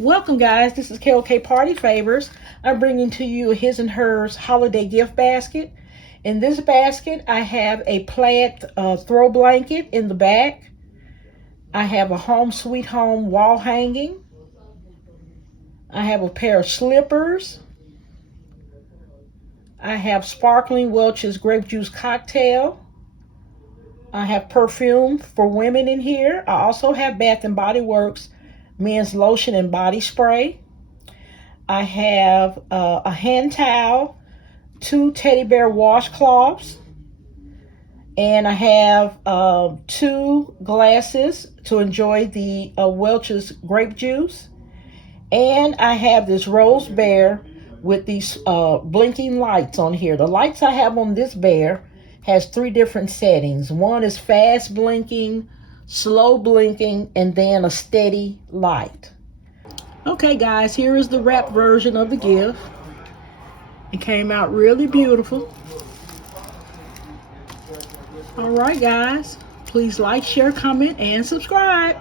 Welcome guys, this is KOK Party Favors. I'm bringing to you a his and hers holiday gift basket. In this basket I have a plaid throw blanket in the back. I have a home sweet home wall hanging. I have a pair of slippers. I have sparkling Welch's grape juice cocktail. I have perfume for women in here. I also have Bath and Body Works men's lotion and body spray. I have a hand towel, 2 teddy bear washcloths, and I have 2 glasses to enjoy the Welch's grape juice. And I have this rose bear with these blinking lights on here. The lights I have on this bear has 3 different settings. One is fast blinking, slow blinking, and then a steady light. Okay guys, here is the wrap version of the gift. It came out really beautiful. All right guys, please like, share, comment, and subscribe.